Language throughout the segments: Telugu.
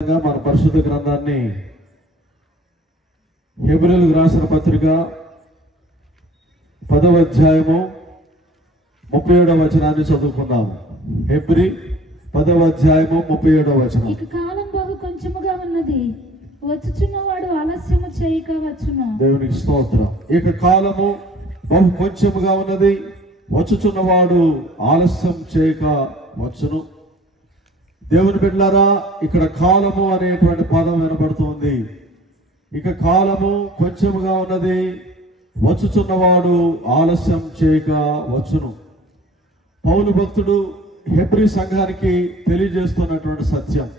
మన పరిశుద్ధ గ్రంథాన్ని హెబ్రీయులకు రాసిన పత్రిక 10వ అధ్యాయము 37వ వచనాన్ని చదువుకుందాము. హెబ్రీ 10వ అధ్యాయము 37వ వచనం. ఇక కాలం బహు కొంచెముగా ఉన్నది, వచ్చుచున్నవాడు ఆలస్యము చేయక వచ్చును. దేవునికి స్తోత్రం. ఇక కాలము బహు కొంచెముగా ఉన్నది, వచ్చుచున్నవాడు ఆలస్యం చేయక వచ్చును. దేవుని బిడ్డలారా, ఇక్కడ కాలము అనేటువంటి పదం వినబడుతుంది. ఇక కాలము కొంచెముగా ఉన్నది, వచ్చుచున్నవాడు ఆలస్యం చేయక వచ్చును. పౌలు భక్తుడు హెబ్రీ సంఘానికి తెలియజేస్తున్నటువంటి సత్యం.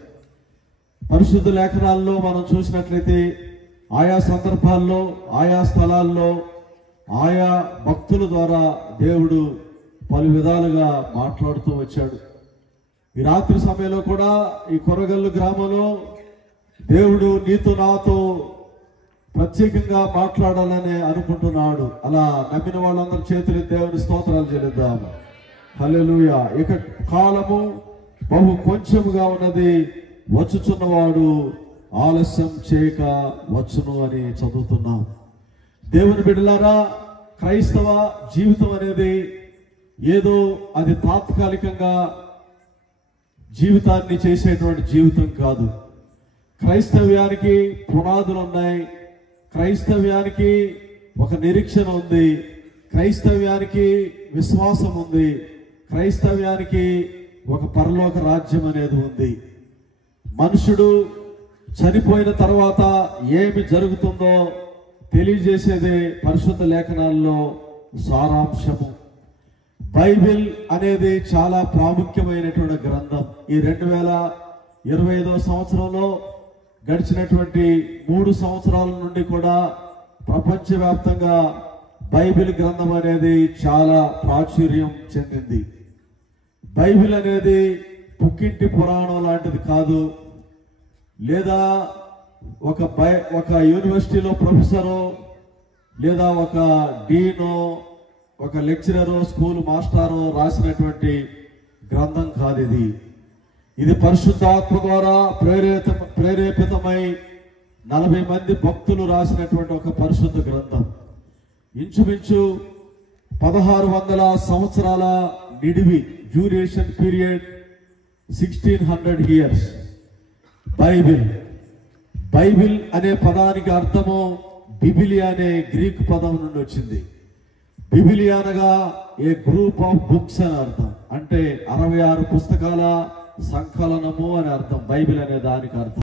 పరిశుద్ధ లేఖనాల్లో మనం చూసినట్లయితే ఆయా సందర్భాల్లో, ఆయా స్థలాల్లో, ఆయా భక్తుల ద్వారా దేవుడు పలు విధాలుగా మాట్లాడుతూ వచ్చాడు. ఈ రాత్రి సమయంలో కూడా ఈ కొరగల్లు గ్రామంలో దేవుడు నీతో నాతో ప్రత్యేకంగా మాట్లాడాలని అనుకుంటున్నాడు. అలా నమ్మిన వాళ్ళందరూ చేతులు దేవుని స్తోత్రాలు చెల్లిద్దాము. హల్లెలూయా. ఇక కాలము బహు కొంచెముగా ఉన్నది, వచ్చుచున్నవాడు ఆలస్యం చేయక వచ్చును అని చదువుతున్నాం. దేవుని బిడ్డలారా, క్రైస్తవ జీవితం అనేది ఏదో అది తాత్కాలికంగా జీవితాన్ని చేసేటువంటి జీవితం కాదు. క్రైస్తవ్యానికి పునాదులు ఉన్నాయి, క్రైస్తవ్యానికి ఒక నిరీక్షణ ఉంది, క్రైస్తవ్యానికి విశ్వాసం ఉంది, క్రైస్తవ్యానికి ఒక పరలోక రాజ్యం అనేది ఉంది. మనుషుడు చనిపోయిన తర్వాత ఏమి జరుగుతుందో తెలియజేసేదే పరిశుద్ధ లేఖనాల్లో సారాంశము. బైబిల్ అనేది చాలా ప్రాముఖ్యమైనటువంటి గ్రంథం. ఈ 2025వ సంవత్సరంలో గడిచినటువంటి 3 సంవత్సరాల నుండి కూడా ప్రపంచవ్యాప్తంగా బైబిల్ గ్రంథం అనేది చాలా ప్రాచుర్యం చెందింది. బైబిల్ అనేది పుక్కింటి పురాణం లాంటిది కాదు, లేదా ఒక యూనివర్సిటీలో ప్రొఫెసరో, లేదా ఒక డీనో, ఒక లెక్చరరో, స్కూల్ మాస్టారో రాసినటువంటి గ్రంథం కాదు. ఇది పరిశుద్ధాత్మ ద్వారా ప్రేరేపితమై 40 మంది భక్తులు రాసినటువంటి ఒక పరిశుద్ధ గ్రంథం. ఇంచుమించు 1600 సంవత్సరాల నిడివి, డ్యూరేషన్ పీరియడ్ 1600 years. బైబిల్ అనే పదానికి అర్థము బిబిలియా అనే గ్రీక్ పదం నుండి వచ్చింది. బిబిలియా అనగా ఏ గ్రూప్ ఆఫ్ బుక్స్ అని అర్థం. అంటే 66 పుస్తకాల సంకలనము అని అర్థం బైబిల్ అనే దానికి అర్థం.